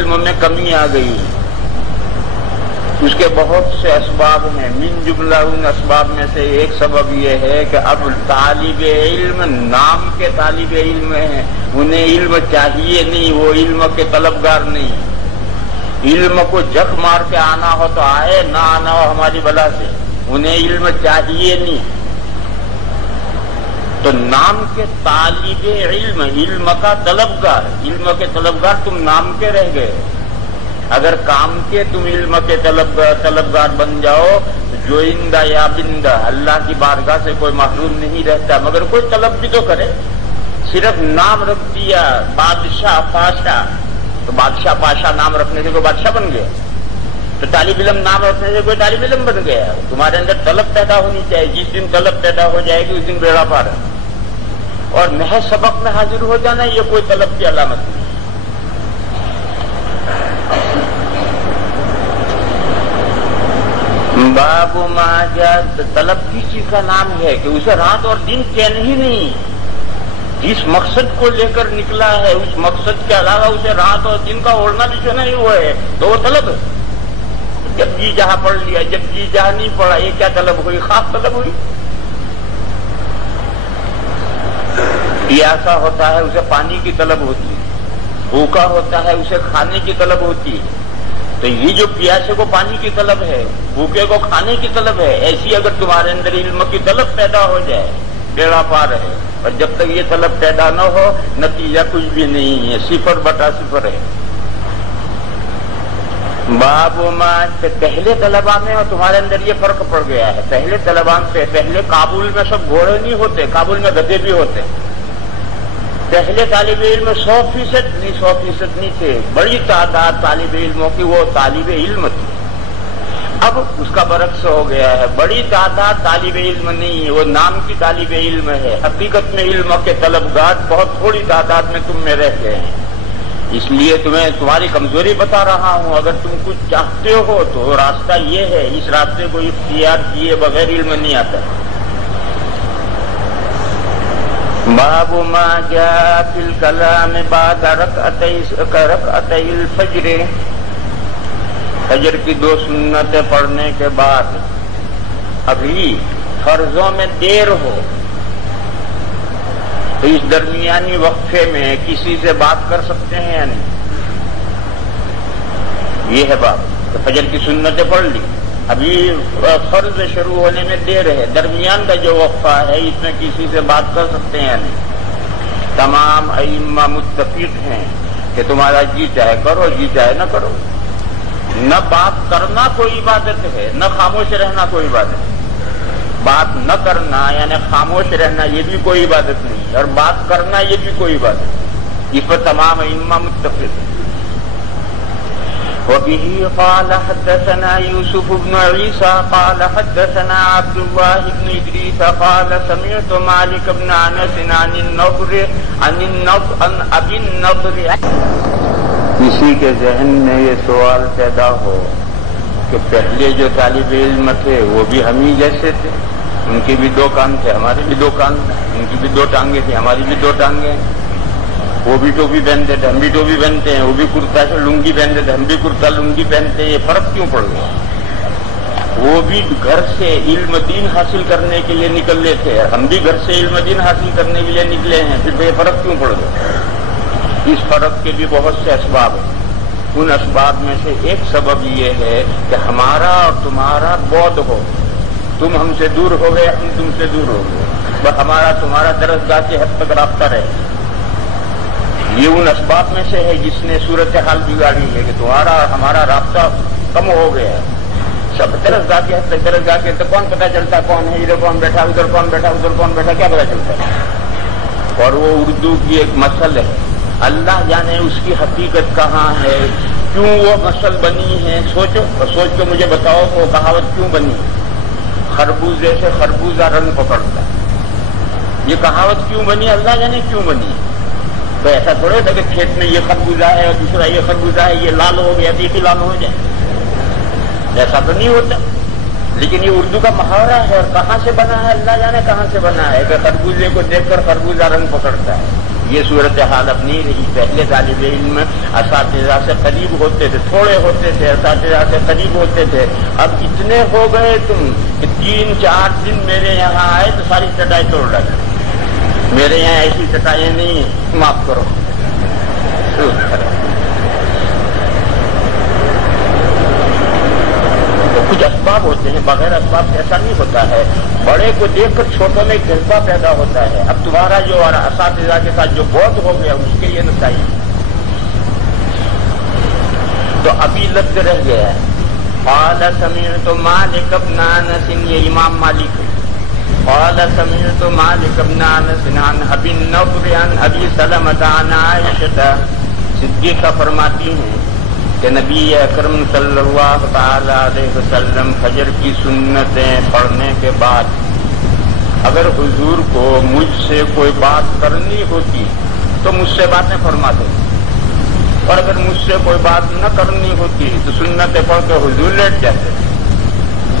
علم میں کمی آ گئی. اس کے بہت سے اسباب ہیں. من جملہ ان اسباب میں سے ایک سبب یہ ہے کہ اب طالب علم نام کے طالب علم ہیں, انہیں علم چاہیے نہیں, وہ علم کے طلبگار نہیں. علم کو جھک مار کے آنا ہو تو آئے, نہ آنا ہو ہماری بلا سے. انہیں علم چاہیے نہیں. تو نام کے طالب علم, علم کا طلبگار, علم کے طلبگار تم نام کے رہ گئے. اگر کام کے تم علم کے طلبگار بن جاؤ, جوئندہ یا بندہ, اللہ کی بارگاہ سے کوئی محروم نہیں رہتا, مگر کوئی طلب بھی تو کرے. صرف نام رکھ دیا بادشاہ پاشا, تو بادشاہ پاشا نام رکھنے سے کوئی بادشاہ بن گیا؟ تو طالب علم نام رکھنے سے کوئی طالب علم بن گیا؟ تمہارے اندر طلب پیدا ہونی چاہیے. جس دن طلب پیدا ہو جائے گی اس دن بیڑا پار ہے. اور محض سبق میں حاضر ہو جانا یہ کوئی طلب کی علامت نہیں. باب ما جاء, طلب کس چیز کا نام ہے کہ اسے رات اور دن چین ہی نہیں. جس مقصد کو لے کر نکلا ہے اس مقصد کے علاوہ اسے رات اور دن کا اوڑھنا بچھونا ہی ہوا ہے, تو وہ طلب ہے. جب جی جہاں پڑھ لیا, جب جی جہاں نہیں پڑھا, یہ کیا طلب ہوئی؟ خاص طلب ہوئی. پیاسا ہوتا ہے اسے پانی کی طلب ہوتی ہے, بھوکا ہوتا ہے اسے کھانے کی طلب ہوتی ہے. تو یہ جو پیاسے کو پانی کی طلب ہے, بھوکے کو کھانے کی طلب ہے, ایسی اگر تمہارے اندر علم کی طلب پیدا ہو جائے بیڑا پار ہے. اور جب تک یہ طلب پیدا نہ ہو نتیجہ کچھ بھی نہیں ہے, 0/0 ہے. باب ما, پہلے طلبا میں اور تمہارے اندر یہ فرق پڑ گیا ہے. پہلے طلبا سے, پہلے کابل میں سب گھوڑے نہیں ہوتے, کابل میں گدھے بھی ہوتے. پہلے طالب علم 100% نہیں تھے, بڑی تعداد طالب علموں کی وہ طالب علم تھی. اب اس کا برعکس ہو گیا ہے, بڑی تعداد طالب علم نہیں, وہ نام کی طالب علم ہے. حقیقت میں علم کے طلبگار بہت تھوڑی تعداد میں تم میں رہ گئے ہیں. اس لیے تمہیں تمہاری کمزوری بتا رہا ہوں. اگر تم کچھ چاہتے ہو تو راستہ یہ ہے, اس راستے کو اختیار کیے بغیر علم نہیں آتا. باب ما جاء فی الکلام بعد رکعتي الفجر, فجر کی 2 سنتیں پڑھنے کے بعد ابھی فرضوں میں دیر ہو تو اس درمیانی وقفے میں کسی سے بات کر سکتے ہیں یا نہیں؟ یہ ہے بات. تو فجر کی سنتیں پڑھ لی, ابھی فرض شروع ہونے میں دیر ہے, درمیان کا جو وقفہ ہے اس میں کسی سے بات کر سکتے ہیں یا نہیں؟ تمام ائمہ متفق ہیں کہ تمہارا جی چاہے کرو, جی چاہے نہ کرو. نہ بات کرنا کوئی عبادت ہے, نہ خاموش رہنا کوئی عبادت ہے. بات نہ کرنا یعنی خاموش رہنا یہ بھی کوئی عبادت نہیں, اور بات کرنا یہ بھی کوئی عبادت ہے. اس پر تمام ائمہ متفق ہیں. وبه قال حدثنا يوسف بن عيسى قال حدثنا عبد الله بن إدريس قال سمعت مالك بن أنس عن أبي النضر. کسی کے ذہن میں یہ سوال پیدا ہو کہ پہلے جو طالب علم تھے وہ بھی ہم ہی جیسے تھے, ان کے بھی 2 کان تھے, ہمارے بھی 2 کان, ان کی بھی 2 ٹانگیں تھیں, ہماری بھی 2 ٹانگیں. وہ بھی ٹوپی پہنتے تھے, ہم بھی ٹوپی پہنتے ہیں, وہ بھی کرتا سے لنگی پہنتے تھے, ہم بھی کرتا لنگی پہنتے ہیں. یہ فرق کیوں پڑ گیا؟ وہ بھی گھر سے علم دین حاصل کرنے کے لیے نکلے تھے, ہم بھی گھر سے علم دین حاصل کرنے کے لیے نکلے ہیں, پھر یہ فرق کیوں پڑ گیا؟ اس فرق کے بھی بہت سے اسباب ہیں. ان اسباب میں سے ایک سبب یہ ہے کہ ہمارا اور تمہارا بعد ہو, تم ہم سے دور ہو گئے, ہم تم سے دور ہو گئے, بس ہمارا تمہارا درسگاہ کی حد تک رابطہ رہے. یہ ان اسباب میں سے ہے جس نے صورتحال بگاڑی ہے کہ تمہارا اور ہمارا رابطہ کم ہو گیا. سب درسگاہ کی حد تک, درسگاہ کے تو کون پتہ چلتا کون ہے, ادھر کون بیٹھا, ادھر کون بیٹھا, ادھر کون بیٹھا, کیا پتہ چلتا ہے؟ اور وہ اردو کی ایک مسل ہے, اللہ جانے اس کی حقیقت کہاں ہے, کیوں وہ مسل بنی ہے. سوچو اور سوچ کے مجھے بتاؤ کہ وہ کہاوت کیوں بنی. خربوزے سے خربوزہ رنگ پکڑتا, یہ کہاوت کیوں بنی, اللہ جانے کیوں بنی. تو ایسا تھوڑا ہوتا کہ کھیت میں یہ خربوزہ ہے اور دوسرا یہ خربوزہ ہے, یہ لال ہو گیا تو یہ لال ہو جائے, ایسا تو نہیں ہوتا. لیکن یہ اردو کا محاورہ ہے, اور کہاں سے بنا ہے اللہ جانے کہاں سے بنا ہے کہ خربوزے کو دیکھ کر خربوزہ رنگ پکڑتا ہے. یہ صورتحال اب نہیں رہی. پہلے طالب علم اساتذہ سے قریب ہوتے تھے، تھوڑے ہوتے تھے، اساتذہ سے قریب ہوتے تھے. اب اتنے ہو گئے تم کہ 3-4 دن میرے یہاں آئے تو ساری چٹائی توڑ ڈالے. میرے یہاں ایسی چٹائیں نہیں، معاف کرو. کچھ اسباب ہوتے ہیں، بغیر اسباب سے ایسا نہیں ہوتا ہے. بڑے کو دیکھ کر چھوٹوں میں جذبہ پیدا ہوتا ہے. اب تمہارا جو اساتذہ کے ساتھ جو بہت ہو گیا اس کے یہ نتائج تو ابھی لفظ رہ گیا ہے. قال سمعت مالک بن انس، یہ امام مالک ہے. قال سمعت مالک بن انس عن ابی النضر عن ابی سلمۃ عن عائشہ صدیقہ فرماتی ہیں کہ نبی اکرم صلی اللہ تعالی علیہ وسلم فجر کی سنتیں پڑھنے کے بعد اگر حضور کو مجھ سے کوئی بات کرنی ہوتی تو مجھ سے باتیں فرماتے، اور اگر مجھ سے کوئی بات نہ کرنی ہوتی تو سنتیں پڑھ کے حضور لیٹ جاتے.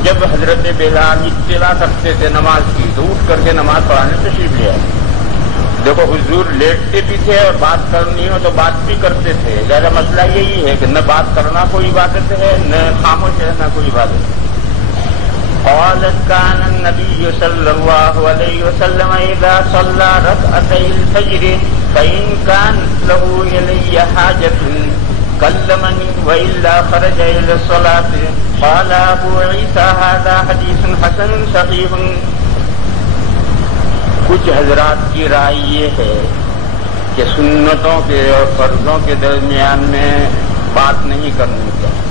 جب حضرت بلال اطلاع کرتے تھے نماز کی تو اٹھ کر کے نماز پڑھانے تشریف لے آئے. دیکھو حضور لیٹتے بھی تھے اور بات کرنی ہو تو بات بھی کرتے تھے. لہذا مسئلہ یہی ہے کہ نہ بات کرنا کوئی عبادت ہے، نہ خاموش رہنا کوئی عبادت ہے. قالت كان النبي صلى الله عليه وسلم اذا صلى ركعتي الفجر فان كانت له الي حاجه كلمني والا خرج الى الصلاه. قال ابو عيسى هذا حديث حسن صحيح. کچھ حضرات کی رائے یہ ہے کہ سنتوں کے اور فرضوں کے درمیان میں بات نہیں کرنی چاہیے.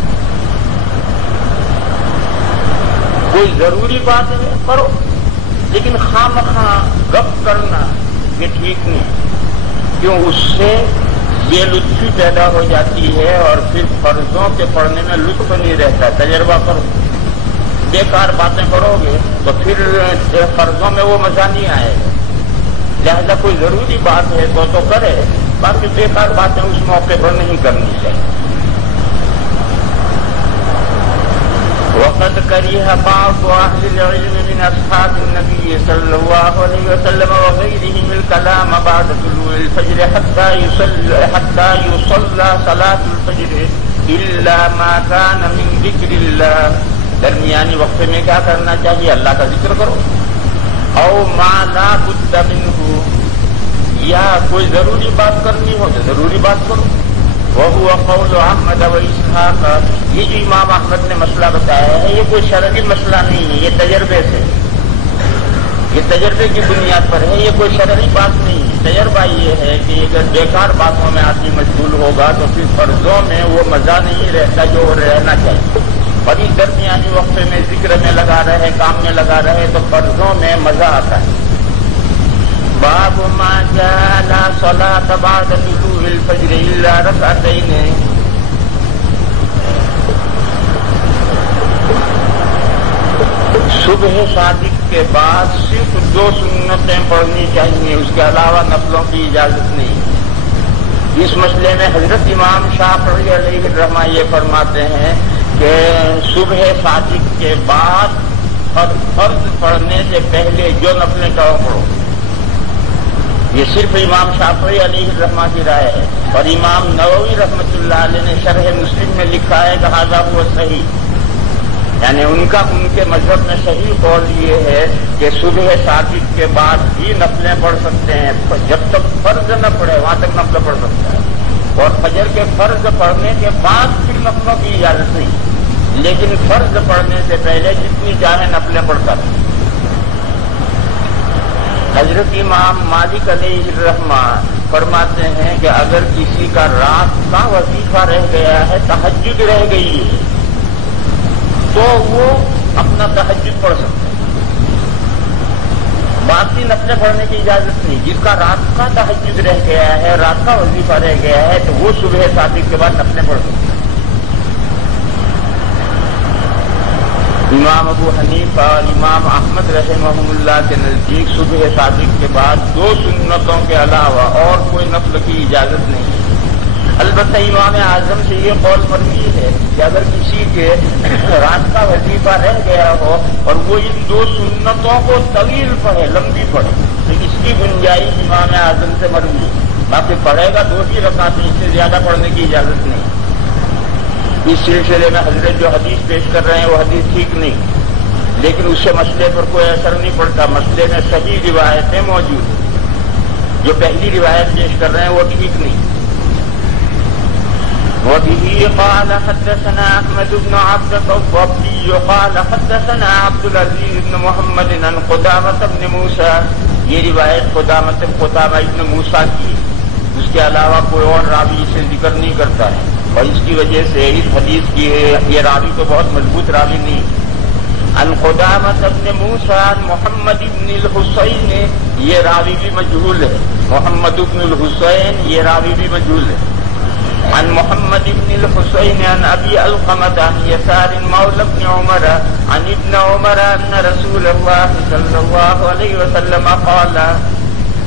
کوئی ضروری بات ہے کرو، لیکن خامخواہ گپ کرنا یہ ٹھیک نہیں. کیوں؟ اس سے بے لطفی پیدا ہو جاتی ہے اور پھر فرضوں کے پڑھنے میں لطف نہیں رہتا. تجربہ کرو. بیکار باتیں کرو گے تو پھر فرضوں میں وہ مزہ نہیں آئے گا. لہذا کوئی ضروری بات ہے تو کرے، باقی بیکار باتیں اس موقع پر نہیں کرنی چاہیے. وقد كره بعض أهل العلم من أصحاب النبي صلى الله عليه وسلم وغيرهم الكلام بعد طلوع الفجر حتى يصلى صلاة الفجر إلا ما كان من ذكر الله. درمیانی وقفے میں کیا کرنا چاہیے؟ اللہ کا ذکر کرو. او ما لا بد منه، یا کوئی ضروری بات کرنی ہو تو ضروری بات کرو. وهو قول احمد و اسحاق، یہ جو امام احمد نے مسئلہ بتایا ہے یہ کوئی شرعی مسئلہ نہیں ہے، یہ تجربے سے، یہ تجربے کی بنیاد پر ہے، یہ کوئی شرعی بات نہیں ہے. تجربہ یہ ہے کہ اگر بیکار باتوں میں آدمی مشغول ہوگا تو پھر فرضوں میں وہ مزہ نہیں رہتا جو رہنا چاہیے. اور اس درمیانی وقفے میں ذکر میں لگا رہے، کام میں لگا رہے تو فرضوں میں مزہ آتا ہے. باب ما جاء لا صلاة بعد طلوع الفجر الا ركعتين. صبح صادق کے بعد صرف 2 سنتیں پڑھنی چاہیے، اس کے علاوہ نفلوں کی اجازت نہیں. اس مسئلے میں حضرت امام شافعی علیہ الرحمہ یہ فرماتے ہیں کہ صبح صادق کے بعد فرض پڑھنے سے پہلے جو نفلیں پڑھو. یہ صرف امام شافعی علیہ الرحمہ کی رائے ہے. اور امام نووی رحمۃ اللہ علیہ نے شرح مسلم میں لکھا ہے کہ ھذا ھو صحیح، یعنی ان کے مذہب میں صحیح قول یہ ہے کہ صبح صادق کے بعد بھی نفلیں پڑھ سکتے ہیں. جب تک فرض نہ پڑھے وہاں تک نفل پڑھ سکتا ہے، اور فجر کے فرض پڑھنے کے بعد پھر نفلوں کی اجازت نہیں، لیکن فرض پڑھنے سے پہلے جتنی چاہے نفلیں پڑھتا ہے. حضرت امام مالک علیہ الرحمہ فرماتے ہیں کہ اگر کسی کا رات کا وظیفہ رہ گیا ہے، تہجد رہ گئی ہے، تو وہ اپنا تہجد پڑھ سکتا ہے، باقی نفلیں پڑھنے کی اجازت نہیں. جس کا رات کا تہجد رہ گیا ہے، رات کا وظیفہ رہ گیا ہے، تو وہ صبح صادق کے بعد نفلیں پڑھ سکتا ہے. امام ابو حنیفہ اور امام احمد رحمہ اللہ کے نزدیک صبح صادق کے بعد 2 سنتوں کے علاوہ اور کوئی نفل کی اجازت نہیں ہے. البتہ امام اعظم سے یہ قول مروی ہے کہ اگر کسی کے رات کا وظیفہ رہ گیا ہو اور وہ ان 2 سنتوں کو طویل پڑھے، لمبی پڑھے، تو اس کی گنجائش امام اعظم سے مروی ہے. باقی پڑھے گا 2 ہی رکعتیں، اس سے زیادہ پڑھنے کی اجازت نہیں۔ اس سلسلے میں حضرت جو حدیث پیش کر رہے ہیں وہ حدیث ٹھیک نہیں، لیکن اس سے مسئلے پر کوئی اثر نہیں پڑتا۔ مسئلے میں صحیح روایتیں موجود ہیں، جو پہلی روایت پیش کر رہے ہیں وہ ٹھیک نہیں۔ وبه قال حدثنا احمد بن عبد الضبي قال حدثنا عبد العزيز بن محمد عن قدامة بن موسى، یہ روایت قدامة بن موسى کی، اس کے علاوہ کوئی اور راوی سے ذکر نہیں کرتا ہے، اور اس کی وجہ سے اس حدیث کی یہ راوی تو بہت مضبوط راوی نہیں۔ عن قدامة بن موسى عن محمد بن الحسين، یہ راوی بھی مجہول ہے، محمد بن الحسین یہ راوی بھی مجہول ہے۔ عن محمد بن الحسين عن ابي علقمة عن يسار مولى بن عمر عن ابن عمر ان رسول الله صلى الله عليه وسلم قال،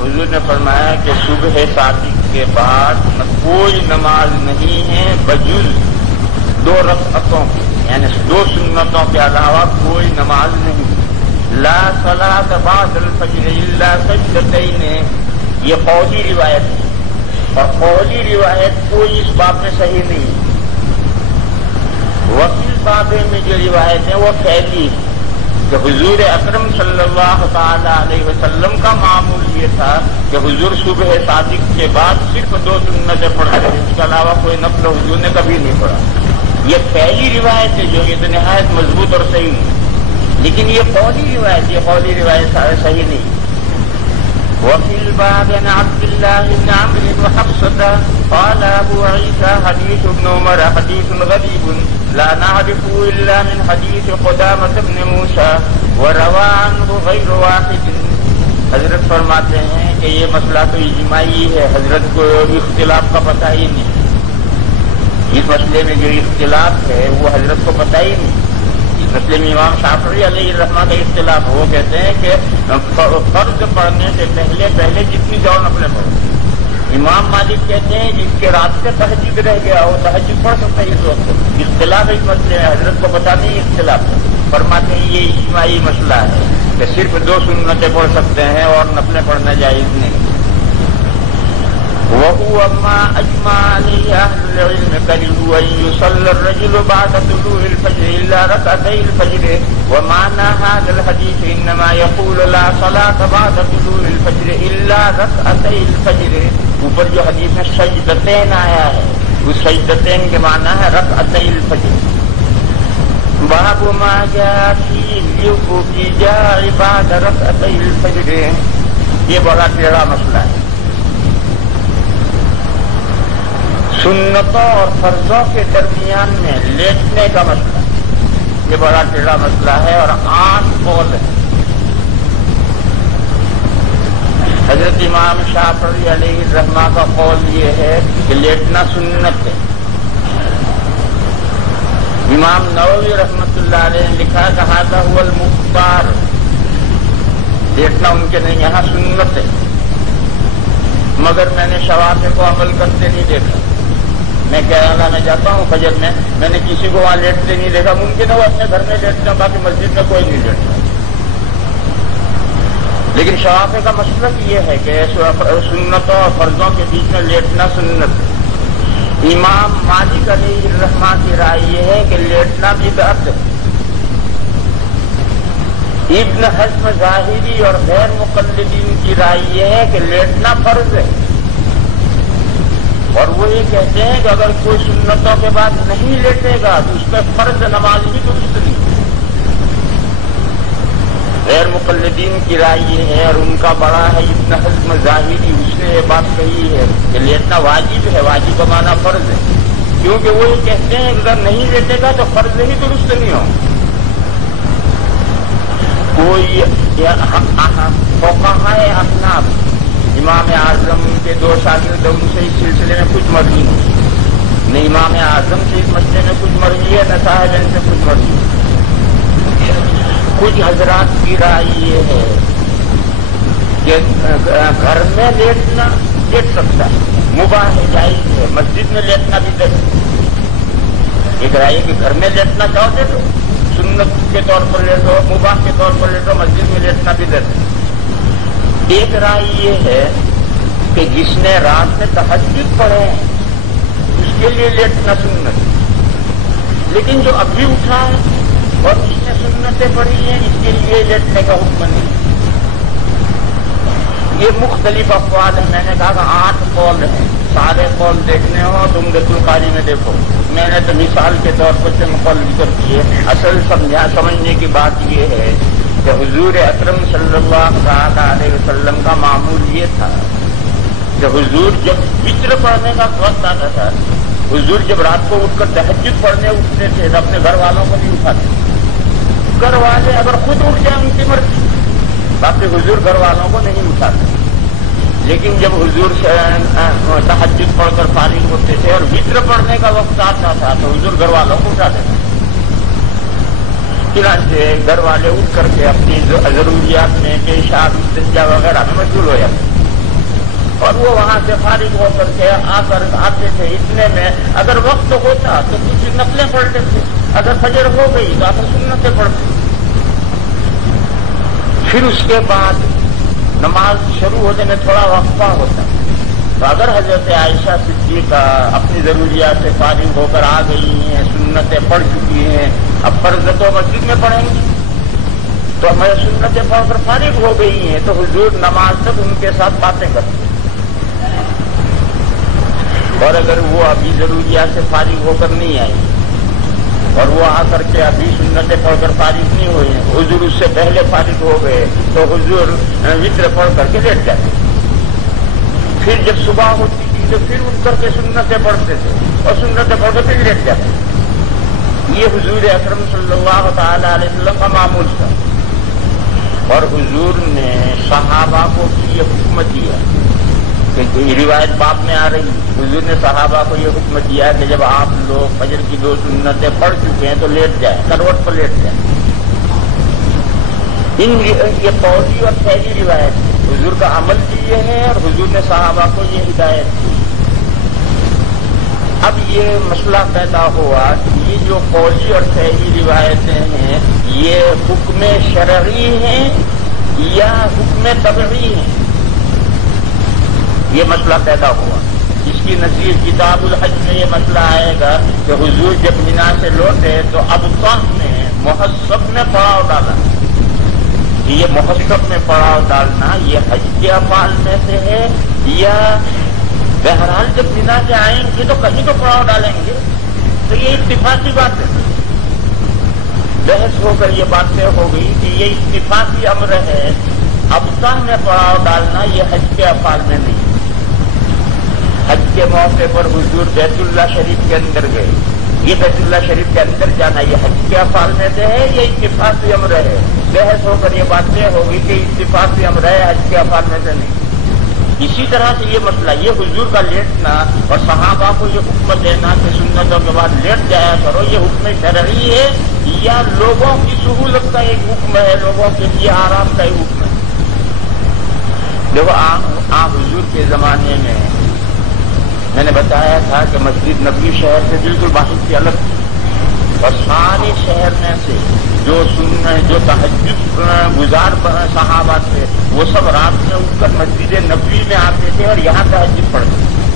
حضور نے فرمایا کہ صبح صادق کے بعد کوئی نماز نہیں ہے بجز 2 رکعتوں کی، یعنی 2 سنتوں کے علاوہ کوئی نماز نہیں۔ لا صلاة بعد الفجر الا سجدتين، یہ قولی روایت ہے، اور قولی روایت کوئی اس باب میں صحیح نہیں۔ وکیل بابے میں جو روایت ہے وہ فعلی ہے کہ حضور اکرم صلی اللہ تعالی علیہ وسلم کا معمول یہ تھا کہ حضور صبح صادق کے بعد صرف 2 سنتیں پڑھتے تھے، اس کے علاوہ کوئی نفل حضور نے کبھی نہیں پڑھا۔ یہ فعلی روایت ہے جو یہ نہایت مضبوط اور صحیح ہے، لیکن یہ قولی روایت صحیح نہیں۔ وفي الباب عن عبد الله بن عمرو بن حفصة قال أبو عيسى حديث ابن عمر حديث غريب لا نعرفه إلا من حديث قدامة بن موسى وروى عنه غير واحد۔ حضرت فرماتے ہیں کہ یہ مسئلہ تو اجماعی ہے، حضرت کو اختلاف کا پتہ ہی نہیں، اس مسئلے میں جو اختلاف ہے وہ حضرت کو پتہ ہی نہیں۔ مسئلے میں امام شافعی علیہ الرحمہ کا اختلاف، وہ کہتے ہیں کہ فرض پڑھنے سے پہلے جتنی جاؤ نفلیں پڑھو۔ امام مالک کہتے ہیں جس کے رات سے تہجد رہ گیا وہ تہجد پڑھ سکتا ہے اس وقت۔ اختلاف اس مسئلے میں حضرت کو پتہ نہیں اختلاف، فرماتے ہیں یہ اجماعی مسئلہ ہے کہ صرف 2 سنتیں پڑھ سکتے ہیں اور نفلیں پڑھنا جائز نہیں۔ وهو ما أجمع عليه أهل العلم كره أن يصلي الرجل بعد طلوع الفجر إلا ركعتي الفجر، ومعنى هذا الحديث إنما يقول لا صلاة بعد طلوع الفجر إلا ركعتي الفجر۔ اوپر جو حدیث میں سجدتین آیا ہے، اس سجدتین کے معنی ہے رکعتي الفجر۔ باب ما جاء في الإجاء بعد ركعتي الفجر، یہ بڑا ٹیڑھا مسئلہ ہے۔ سنتوں اور فرضوں کے درمیان میں لیٹنے کا مسئلہ، یہ بڑا ٹیڑھا مسئلہ ہے اور عام قول ہے۔ حضرت امام شافعی علیہ الرحمہ کا قول یہ ہے کہ لیٹنا سنت ہے۔ امام نووی رحمۃ اللہ علیہ نے لکھا کہ ھذا ھو المختار، لیٹنا ان کے نہیں یہاں سنت ہے، مگر میں نے شوافع کو عمل کرتے نہیں دیکھا۔ میں کہنا میں جاتا ہوں فجر میں نے کسی کو وہاں لیٹتے نہیں دیکھا، ممکن ہے وہ اپنے گھر میں لیٹتے ہیں، باقی مسجد میں کوئی نہیں لیٹتا۔ لیکن شوافع کا مسلک یہ ہے کہ سنتوں اور فرضوں کے بیچ میں لیٹنا سنت ہے۔ امام مالک علیہ الرحمہ کی رائے یہ ہے کہ لیٹنا بدعت ہے۔ ابن حزم ظاہری اور غیر مقلدین کی رائے یہ ہے کہ لیٹنا فرض ہے، اور وہ یہ کہتے ہیں کہ اگر کوئی سنتوں کے بعد نہیں لیٹے گا تو اس پہ فرض نماز بھی درست نہیں۔ غیر مقلدین کی رائے یہ ہے، اور ان کا بڑا ہے ابن حزم ظاہری، اس نے یہ بات کہی ہے کہ لیٹنا واجب ہے، واجب کا معنی فرض ہے، کیونکہ وہ یہ کہتے ہیں کہ اگر نہیں لیٹے گا تو فرض ہی درست نہیں ہو۔ کوئی فقہائے احناف، امام اعظم کے 2 شاگرد ان سے اس سلسلے میں کچھ مروی نہیں، نہ امام اعظم سے اس مسئلے میں کچھ مروی ہے، نہ صاحبین سے کچھ مروی ہے۔ کچھ حضرات کی رائے یہ ہے کہ گھر میں لیٹنا لیٹ سکتا ہے، مباح ہے، جائز ہے، مسجد میں لیٹنا بھی درست۔ ایک رائے کہ گھر میں لیٹنا چاہو لیٹو، سنت کے طور پر لیٹو، مباح کے طور پر لیٹو، مسجد میں لیٹنا بھی درست۔ ایک رائے یہ ہے کہ جس نے رات میں تہجد پڑھے اس کے لیے لیٹنا سنت، لیکن جو ابھی اٹھا ہے اور اس نے سنتیں پڑھی ہیں اس کے لیے لیٹنے کا حکم نہیں۔ یہ مختلف اقوال ہیں، میں نے کہا کہ 8 قول ہیں، سارے قول دیکھنے ہو تو عمدۃ القاری میں دیکھو، میں نے تو مثال کے طور پر چند قول ذکر کیے۔ اصل سمجھنے کی بات یہ ہے کہ حضور اکرم صلی اللہ تعالی علیہ وسلم کا معمول یہ تھا کہ حضور جب وتر پڑھنے کا وقت آتا تھا، حضور جب رات کو اٹھ کر تہجد پڑھنے اٹھتے تھے تو اپنے گھر والوں کو نہیں اٹھاتے، گھر والے اگر خود اٹھ جائیں ان کی مرضی، باقی حضور گھر والوں کو نہیں اٹھاتے۔ لیکن جب حضور تہجد پڑھ کر فارغ ہوتے تھے اور وتر پڑھنے کا وقت آتا تھا تو حضور گھر والوں کو اٹھاتے تھے، چنانچہ گھر والے اٹھ کر کے اپنی ضروریات میں پیشاب استنجا وغیرہ میں مشغول ہو جاتے اور وہ وہاں سے فارغ ہو کر کے آتے تھے۔ اتنے میں اگر وقت ہوتا تو کچھ نفلیں پڑھتے تھے، اگر فجر ہو گئی تو آپ سنتیں پڑھتے۔ پھر اس کے بعد نماز شروع ہونے میں تھوڑا وقفہ ہوتا، تو اگر حضرت عائشہ صدیقہ اپنی ضروریات سے فارغ ہو کر آ گئی ہیں، سنتیں پڑھ چکی ہیں، اب فرض تو مسجد میں پڑھیں گی، تو ہمیں سنتیں پڑھ کر فارغ ہو گئی ہیں تو حضور نماز تک ان کے ساتھ باتیں کرتے۔ اور اگر وہ ابھی ضروریات سے فارغ ہو کر نہیں آئی اور وہ آ کر کے ابھی سنتیں پڑھ کر فارغ نہیں ہوئے ہیں، حضور اس سے پہلے فارغ ہو گئے تو حضور وتر پڑھ کر کے لیٹ جاتے۔ پھر جب صبح ہوتی تھی تو پھر اٹھ کر کے سنتیں پڑھتے تھے اور سنتیں پڑھ کر پھر لیٹ جاتے۔ یہ حضور اکرم صلی اللہ تعالی علیہ وسلم کا معمول تھا، اور حضور نے صحابہ کو یہ حکم دیا کہ روایت باب میں آ رہی، حضور نے صحابہ کو یہ حکم دیا کہ جب آپ لوگ فجر کی 2 سنتیں پڑھ چکے ہیں تو لیٹ جائیں، کروٹ پر لیٹ جائیں۔ یہ قولی اور فعلی روایت ہے، حضور کا عمل بھی یہ ہے اور حضور نے صحابہ کو یہ ہدایت دی۔ اب یہ مسئلہ پیدا ہوا کہ یہ جو قولی اور فعلی روایتیں ہیں یہ حکم شرعی ہیں یا حکم طبعی ہیں، یہ مسئلہ پیدا ہوا۔ اس کی نظیر کتاب الحج میں یہ مسئلہ آئے گا کہ حضور جب مینا سے لوٹے تو ابطح میں محصب میں پڑاؤ ڈالا۔ یہ محصب میں پڑاؤ ڈالنا یہ حج کے افعال میں سے ہے یا بہرحال جب مینا سے آئیں گے تو کہیں تو پڑاؤ ڈالیں گے، تو یہ اتفاقی بات ہے۔ بحث ہو کر یہ بات طے ہو گئی کہ یہ اتفاقی امر ہے، ابطح میں پڑاؤ ڈالنا یہ حج کے افعال میں نہیں۔ حج کے موقع پر حضور بیت اللہ شریف کے اندر گئے، یہ بیت اللہ شریف کے اندر جانا یہ حج کے افعال میں سے ہے یہ اتفاقی امر ہے۔ بحث ہو کر یہ بات طے ہوگی کہ اتفاقی امر ہے، حج کے افعال میں سے نہیں۔ اسی طرح سے یہ مسئلہ، یہ حضور کا لیٹنا اور صحابہ کو یہ حکم دینا کہ سنتوں کے بعد لیٹ جایا کرو، یہ حکم شرعی ہے یا لوگوں کی سہولت کا ایک حکم ہے، لوگوں کے لیے آرام کا ایک حکم ہے۔ دیکھو آپ حضور کے زمانے میں نے بتایا تھا کہ مسجد نبوی شہر سے بالکل باہر سے الگ تھی، اور سارے شہر میں سے جو تہجد گزار صحابہ تھے وہ سب رات میں اٹھ کر مسجد نبوی میں آتے تھے اور یہاں تہجد پڑھتے تھے۔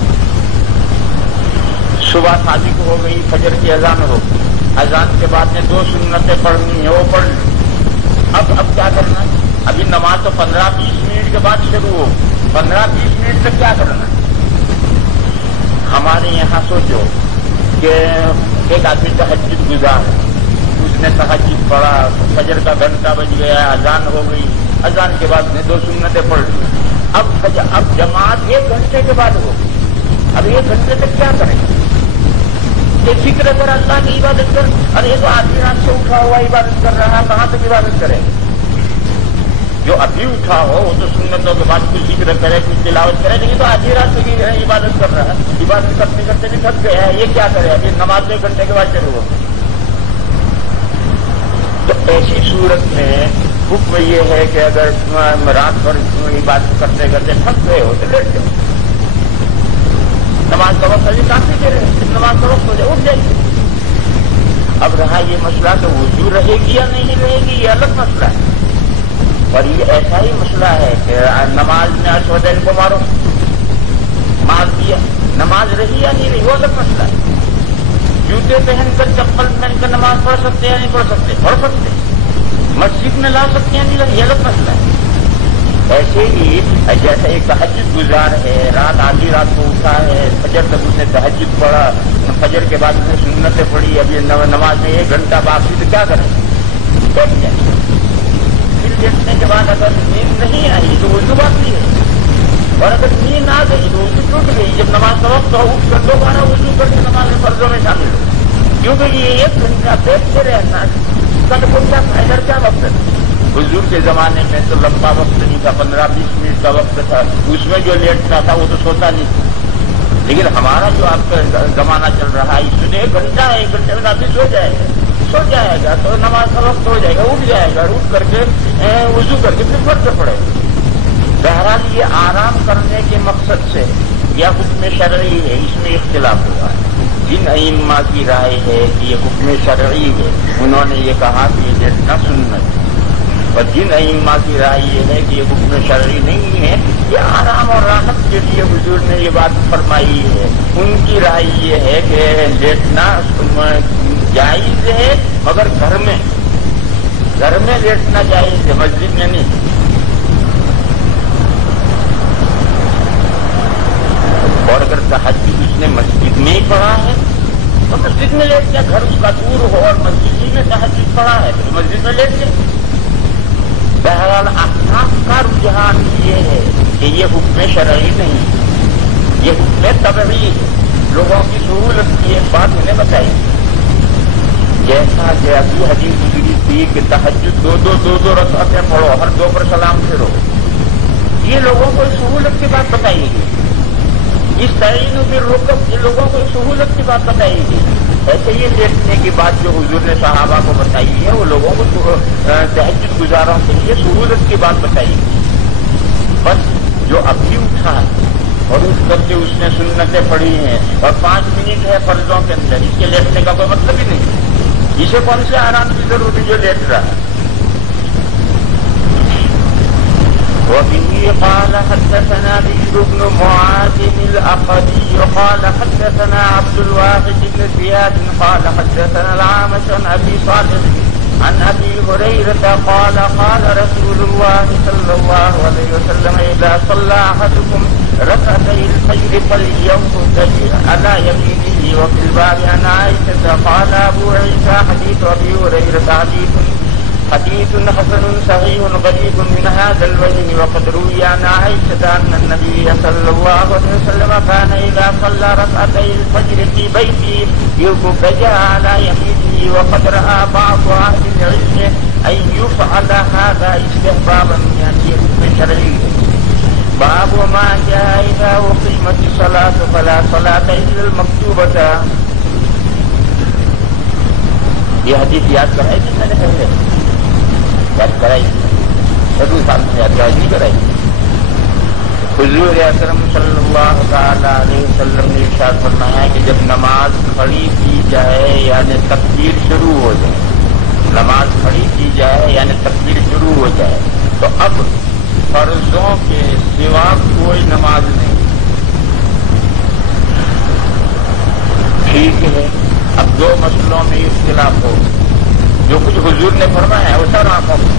صبح صادق ہو گئی، فجر کی اذان ہو گئی، اذان کے بعد میں 2 سنتیں پڑھنی ہیں وہ پڑھ لی۔ اب کیا کرنا ہے؟ ابھی نماز تو 15-20 منٹ کے بعد شروع ہو، 15-20 منٹ تک کیا کرنا ہے؟ ہمارے یہاں سوچو کہ ایک آدمی تہجد گزار ہے، اس نے تہجد پڑھا، فجر کا گھنٹہ بج گیا، اذان ہو گئی، اذان کے بعد نے 2 سنتیں پڑھ لی۔ اب جماعت 1 گھنٹے کے بعد ہو گئی، اب 1 گھنٹے تک کیا کریں؟ یہ فکر کر اللہ کی عبادت کر، ارے یہ تو آدھی رات سے اٹھا ہوا عبادت کر رہا ہے، کہاں تک عبادت کرے؟ جو ابھی اٹھا ہو وہ تو سنتوں کے بعد کچھ ذکر کرے، کچھ تلاوت کرے، لیکن تو آدھی رات سے عبادت کر رہا ہے، عبادت کرتے کرتے بھی تھک گیا ہے، یہ کیا کرے؟ ابھی نماز 1 گھنٹے کے بعد شروع ہو۔ تو ایسی صورت میں حکم یہ ہے کہ اگر رات بھر عبادت کرتے کرتے تھک گئے ہو تو لیٹ جاؤ، نماز کا وقت ابھی کافی دیر ہے، نماز کا وقت ہو جائے اٹھ جائیے۔ اب رہا یہ مسئلہ کہ وضو رہے گی یا نہیں رہے گی، یہ الگ مسئلہ ہے، اور یہ ایسا ہی مسئلہ ہے کہ نماز میں اسودین کو مارو، نماز رہی یا نہیں رہی وہ الگ مسئلہ ہے. جوتے پہن کر چپل پہن کر نماز پڑھ سکتے یا نہیں پڑھ سکتے؟ پڑھ سکتے. مسجد میں لا سکتے ہیں نہیں لگے، یہ الگ مسئلہ ہے. ایسے ہی جیسے ایک تہجد گزار ہے، رات آدھی رات کو اٹھا ہے، فجر تک اس نے تہجد پڑھا، فجر کے بعد اس نے سنتیں پڑھی، ابھی نماز میں 1 گھنٹہ باقی تو کیا کریں؟ بیٹھ جائیں. پھر دیکھنے کے بعد اگر نیند نہیں آئی تو وضو باقی ہے، اور اگر نیند آ گئی تو وضو ٹوٹ گئی. جب نماز کا وقت ہو اٹھ کر دوبارہ وضو کر کے نماز فرضوں میں شامل ہو. کیونکہ یہ 1 گھنٹہ بیٹھتے رہنا اس کا تو کوئی کیا فائدہ، کیا وقت ہے؟ حضور کے زمانے میں تو لمبا وقت نہیں تھا، 15-20 منٹ کا وقت تھا، اس میں جو لیٹتا تھا وہ تو سوتا نہیں تھا. لیکن ہمارا جو آپ کا زمانہ چل رہا ہے اس میں 1 گھنٹہ ہے، 1 گھنٹے میں آدمی سو جائے گا تو نماز کا وقت ہو جائے گا، اٹھ جائے گا، اٹھ کر کے وضو کر کے پھر فرض پڑے گا. بہرحال یہ آرام کرنے کے مقصد سے یا حکم شرعی ہے، اس میں اختلاف ہوا ہے. جن ائمہ کی رائے ہے کہ یہ حکم شرعی ہے انہوں نے یہ کہا کہ یہ لیٹنا سنت ہے، اور جن ائمہ کی رائے یہ ہے کہ یہ حکم شرعی نہیں ہے، یہ آرام اور راحت کے لیے حضور نے یہ بات فرمائی ہے. ان کی رائے یہ ہے کہ لیٹنا جائز ہے مگر گھر میں لیٹنا جائز ہے، مسجد میں نہیں. اور اگر تہجد اس نے مسجد میں ہی پڑھا ہے تو مسجد میں لیٹ گیا، گھر اس کا دور ہو اور مسجد ہی میں تہجد پڑھا ہے تو مسجد میں لیٹ گیا. بہرحال احکام کا رجحان یہ ہے کہ یہ حکم شرعی نہیں، یہ حکم طبعی ہے. لوگوں کی سہولت کی ایک بات انہیں بتائی، جیسا کہ ابھی حدیث گزری تھی کہ تہجد دو رکعتیں پڑھو، ہر 2 پر سلام پھرو. یہ لوگوں کو سہولت کی بات بتائی گئی. اس تعین بالرکب یہ لوگوں کو سہولت کی بات بتائی گئی. ایسے یہ لیٹنے کی بات جو حضور نے صحابہ کو بتائی ہے وہ لوگوں کو تہجد گزاروں کے لیے سہولت کی بات بتائی گئی. بس جو ابھی اٹھا اور اٹھ کر کے اس نے سنتیں پڑھی ہیں اور 5 منٹ ہے فرضوں کے اندر، اس کے لیٹنے کا کوئی مطلب ہی نہیں. اسے کون سے آرام کی ضرورت ہے جو لیٹ رہا ہے؟ وبه قال حدثنا بشر بن معاذ الأقدي قال حدثنا عبد الواحد بن زياد قال حدثنا الأعمش عن أبي صالح عن أبي هريرة قال قال رسول الله صلى الله عليه وسلم إذا صلى أحدكم ركعتي الفجر فلينفذ على يمينه. وفي الباب عن عائشة قال أبو عيسى حديث أبي هريرة حديث حسن صحيح غريب من هذا الوجه. وقد روي عن عائشة أن النبي صلى الله عليه وسلم كان إذا صلى ركعتي الفجر في بيته يضطجع على يمينه. وقد رأى بعض أهل العلم أن يفعل هذا استحبابا يعني حكم شرعي. باب ما جاء إذا أقيمت الصلاة فلا صلاة إلا المكتوبة. یہ حدیث یاد کرائی تھی میں نے پہلے، یاد کرائی ابھی سال میں یاد نہیں کرائی. حضور اکرم صلی اللہ تعالی علیہ وسلم نے ارشاد فرمایا کہ جب نماز کھڑی کی جائے یعنی تکبیر شروع ہو جائے، نماز کھڑی کی جائے یعنی تکبیر شروع ہو جائے تو اب فرضوں کے سوا کوئی نماز نہیں. ٹھیک ہے، اب 2 مسئلوں میں اختلاف ہو، جو کچھ حضور نے فرمایا ہے وہ سب آنکھوں میں،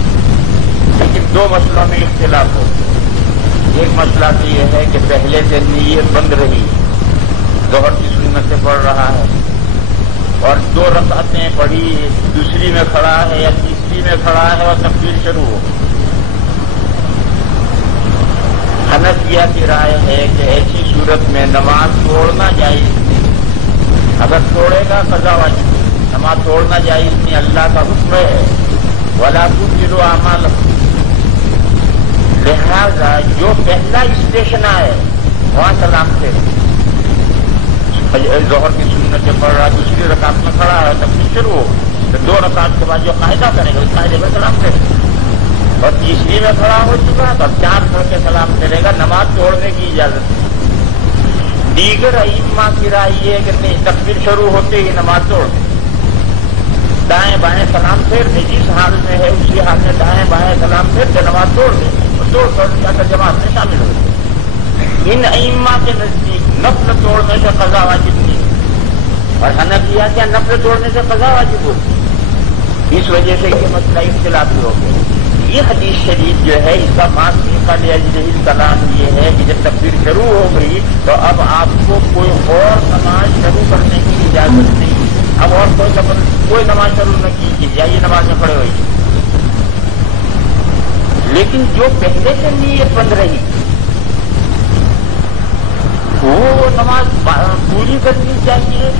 لیکن 2 مسئلوں میں اختلاف ہو. ایک مسئلہ تو یہ ہے کہ پہلے سے نیت بند رہی، ظہر کی سنتیں پڑھ رہا ہے اور 2 رکعتیں پڑھی، دوسری میں کھڑا ہے یا تیسری میں کھڑا ہے اور تکبیر شروع ہو. حنفیہ کی رائے ہے کہ ایسی صورت میں نماز چھوڑنا جائز نہیں. اگر چھوڑے گا قضا واجب، نماز چھوڑنا جائز نہیں. اللہ کا حکم ہے وَلَا تُبْطِلُوا أَعْمَالَكُمْ. لہذا جو پہلا اسٹیشن آئے وہاں سلام سے ظہر کی سنتیں پڑھ رہا ہے، دوسری رکعت میں کھڑا ہے، تب شروع ہو تو 2 رکعت کے بعد جو قاعدہ کرے گا اس قاعدے میں سلام کرے گا، اور تیسری میں کھڑا ہو چکا تو 4 پڑھ کے سلام کرے گا. نماز چھوڑنے کی اجازت ہے. دیگر ائمہ کی رائے یہ ہے کہ نہیں، تکبیر شروع ہوتے ہی نماز توڑ دے، دائیں بائیں سلام پھیر دے، جس حال میں ہے اسی حال میں دائیں بائیں سلام پھیر دے، نماز توڑ دے اور توڑ کر جماعت میں شامل ہو جائے. ان ائمہ کے نزدیک نفل نفل توڑنے سے قضا واجب نہیں ہے، اور حنفیہ کیا نفل توڑنے سے قضا واجب ہوتی ہے، اس وجہ سے یہ مسئلہ اختلافی ہو گیا۔ یہ حدیث شریف جو ہے اس کا معاشی قلیل کلام یہ ہے کہ جب تکبیر شروع ہو گئی تو اب آپ کو کوئی اور نماز شروع کرنے کی اجازت نہیں، اب اور کوئی نماز شروع نہ کیجیے، جائیے نماز میں کھڑے ہوئیے۔ لیکن جو پہلے سے نیت بن رہی وہ نماز پوری کرنی چاہیے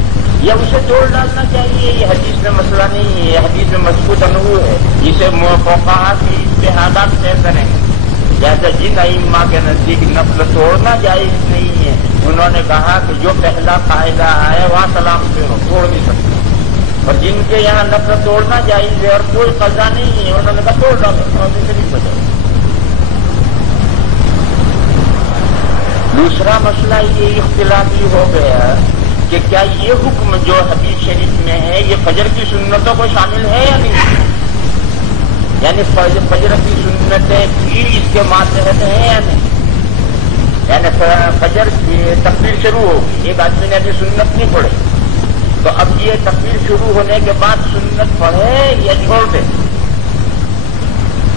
یا اسے توڑ ڈالنا چاہیے، یہ حدیث میں مسئلہ نہیں ہے، یہ حدیث میں مضبوط انوع ہے، جسے فقہاء کی اجتہادات طے کریں۔ جیسے جن ائمہ کے نزدیک نفل توڑنا جائز نہیں ہے، انہوں نے کہا کہ جو پہلا قاعدہ ہے وہاں سلام پھیرو، توڑ نہیں سکتے، اور جن کے یہاں نفل توڑنا جائز ہے اور کوئی قضا نہیں ہے انہوں نے کہا توڑ ڈالو، اور اسے نہیں بچاؤ۔ دوسرا مسئلہ یہ اختلافی ہو گیا کہ کیا یہ حکم جو حدیث شریف میں ہے یہ فجر کی سنتوں کو شامل ہے یا نہیں، یعنی فجر کی سنتیں بھی اس کے ماتحت ہیں یا نہیں، یعنی فجر کی تکبیر شروع ہوگی، ایک آدمی نے ابھی سنت نہیں پڑھی تو اب یہ تکبیر شروع ہونے کے بعد سنت پڑھے یا چھوڑ دے،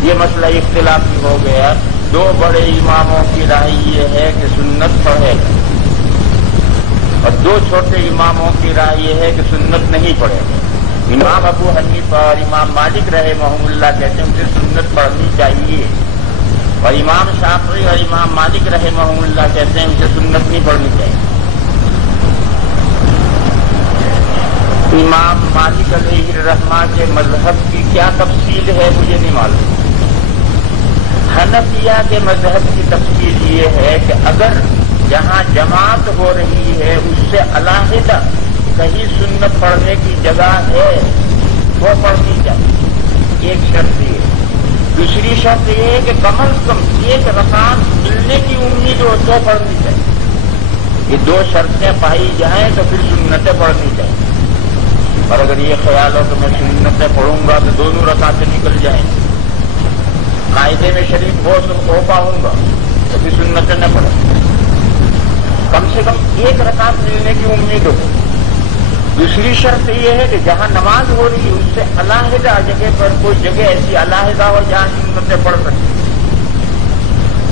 یہ مسئلہ اختلافی ہو گیا۔ دو بڑے اماموں کی رائے یہ ہے کہ سنت پڑھے گا، اور دو چھوٹے اماموں کی رائے یہ ہے کہ سنت نہیں پڑھے گا۔ امام ابو حنیفہ اور امام مالک رحمہ اللہ کہتے ہیں اسے سنت پڑھنی چاہیے، اور امام شافعی اور امام مالک رحمہ اللہ کہتے ہیں اسے سنت نہیں پڑھنی چاہیے۔ امام مالک علیہ الرحمہ کے مذہب کی کیا تفصیل ہے مجھے نہیں معلوم۔ حنفیہ کے مذہب کی تفصیل یہ ہے کہ اگر جہاں جماعت ہو رہی ہے اس سے علیحدہ کہیں سنت پڑھنے کی جگہ ہے وہ پڑھنی چاہیے، ایک شرط یہ۔ دوسری شرط یہ ہے کہ کم از کم ایک رکعت ملنے کی امید ہو تو پڑھنی چاہیے۔ یہ دو شرطیں پائی جائیں تو پھر سنتیں پڑھنی چاہیے، اور اگر یہ خیال ہو کہ میں سنتیں پڑھوں گا تو دونوں رکعتیں نکل جائیں گی، قاعدے میں شریک ہو پاؤں گا تو پھر سنتیں نہ پڑھیں، کم سے کم ایک رکعت ملنے کی امید ہو۔ دوسری شرط یہ ہے کہ جہاں نماز ہو رہی ہے اس سے علیحدہ جگہ پر کوئی جگہ ایسی علیحدہ ہو جہاں سنتیں پڑھ سکتے،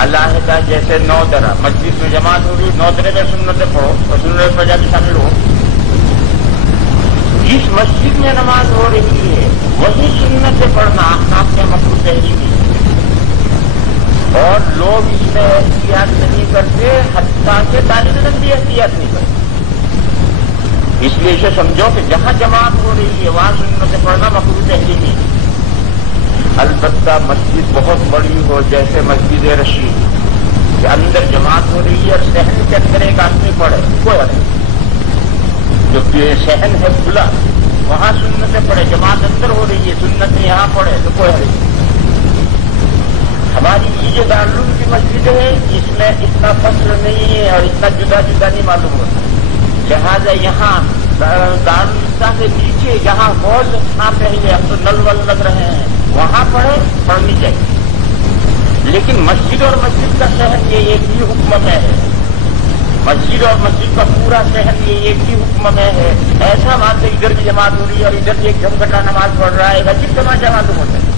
علیحدہ جیسے نودرہ، مسجد میں جماعت ہو رہی ہے نودرے میں سنتیں پڑھو اور سنت پر جا کے شامل ہو۔ جس مسجد میں نماز ہو رہی ہے وہی سنتیں پڑھنا آپ کے مکروہ تحریمی ہے، اور لوگ اس میں احتیاط نہیں کرتے، حتیٰ کہ طالب علم بھی احتیاط نہیں کرتے۔ اس لیے اسے سمجھو کہ جہاں جماعت ہو رہی ہے وہاں سنتیں پڑھنا مکروہ تحریمی ہے۔ البتہ مسجد بہت بڑی ہو جیسے مسجد رشید کے اندر جماعت ہو رہی ہے اور صحن کے اندر ایک آدمی پڑھے کوئی حرج نہیں، جو کہ صحن ہے کھلا وہاں سنتیں پڑھے، جماعت اندر ہو رہی ہے سنتیں یہاں پڑھے تو کوئی حرج نہیں۔ ہماری یہ جو دارالعلوم کی مسجد ہے اس میں اتنا فصل نہیں ہے اور اتنا جدا جدا نہیں معلوم ہوتا، لہٰذا یہاں دارالعلوم سے نیچے جہاں ہال پہلے اب تو نل ول لگ رہے ہیں وہاں پڑھنی چاہیے، لیکن مسجد اور مسجد کا شہر یہ ایک ہی حکم میں ہے، مسجد اور مسجد کا پورا شہر یہ ایک ہی حکم میں ہے۔ ایسا مان سے ادھر بھی جماعت ہو رہی ہے اور ادھر بھی ایک جھمگٹا نماز پڑھ رہا ہے، مسجد جماعت معلوم ہوتا ہے،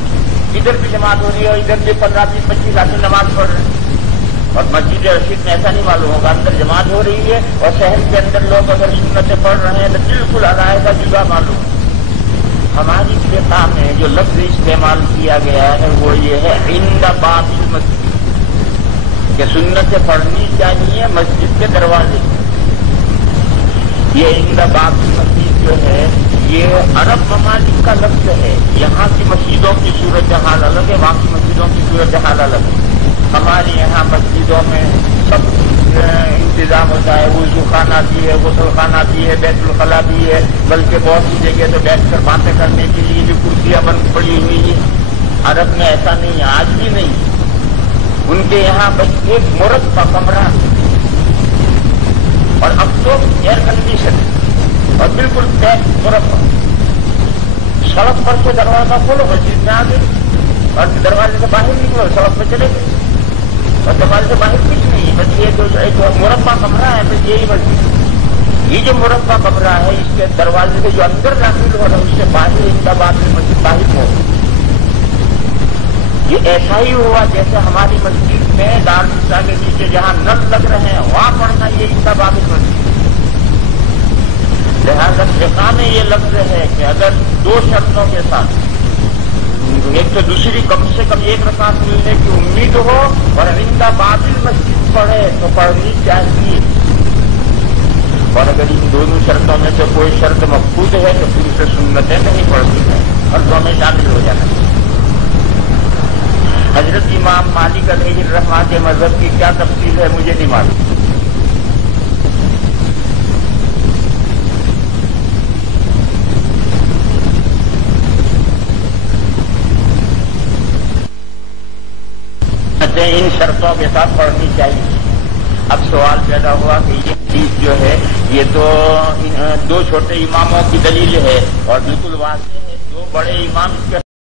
ادھر بھی جماعت ہو رہی ہے اور ادھر بھی 15-20-25 آدمی نماز پڑھ رہے ہیں، اور مسجد رشید میں ایسا نہیں معلوم ہوگا، اندر جماعت ہو رہی ہے اور شہر کے اندر لوگ اگر سنتیں پڑھ رہے ہیں تو بالکل علیحدہ جدا معلوم ہے۔ ہماری فقہ میں جو لفظ استعمال کیا گیا ہے وہ یہ ہے عند باب المسجد، کہ سنتیں پڑھنی چاہیے مسجد کے دروازے۔ یہ عند باب المسجد جو ہے یہ عرب ممالک کا لفظ ہے، یہاں کی مسجدوں کی صورتحال الگ ہے، وہاں کی مسجدوں کی صورتحال الگ ہے۔ ہمارے یہاں مسجدوں میں سب انتظام ہوتا ہے، وضو خانہ بھی ہے، غسل خانہ بھی ہے، بیت الخلاء بھی ہے، بلکہ بہت سی جگہ تو بیٹھ کر باتیں کرنے کے لیے بھی کرسیاں بند پڑی ہوئی ہیں۔ عرب میں ایسا نہیں ہے، آج بھی نہیں، ان کے یہاں بس ایک مرد کا کمرہ اور اب تو ایئر کنڈیشن اور بالکل پیک مرد، سڑک پر سے دروازہ کھولو مسجد میں آ گئے اور دروازے سے باہر نکلو سڑک پہ چلے گئے، اور دروازے سے باہر کچھ نہیں، بس یہ تو ایک مربع کمرہ ہے، بس یہی مسجد۔ یہ جو مربع کمرہ ہے اس کے دروازے سے جو اندر داخل ہو رہا ہے اس سے باہر عند باب المسجد باہر ہو۔ یہ ایسا ہی ہوا جیسے ہماری مسجد میں دارالفتا کے نیچے جہاں نل لگ رہے ہیں وہاں پڑھنا یہ عند باب المسجد۔ لہٰذا فقہ میں یہ لفظ ہے کہ اگر دو شرطوں کے ساتھ، ایک تو دوسری کم سے کم ایک رکعت ملنے کی امید ہو اور عند باب المسجد پڑھے تو پڑھنی چاہیے، اور اگر ان دونوں شرطوں میں سے کوئی شرط مفقود ہے تو پھر اسے سنتیں نہیں پڑھتی ہیں اور دو میں شامل ہو جانا ہے۔ حضرت امام مالک علیہ الرحمہ کے مذہب کی کیا تفصیل ہے مجھے نہیں معلوم۔ ان شرطوں کے ساتھ پڑھنی چاہیے۔ اب سوال پیدا ہوا کہ یہ حدیث جو ہے یہ تو دو چھوٹے اماموں کی دلیل ہے اور بالکل واضح ہے، دو بڑے امام اس کے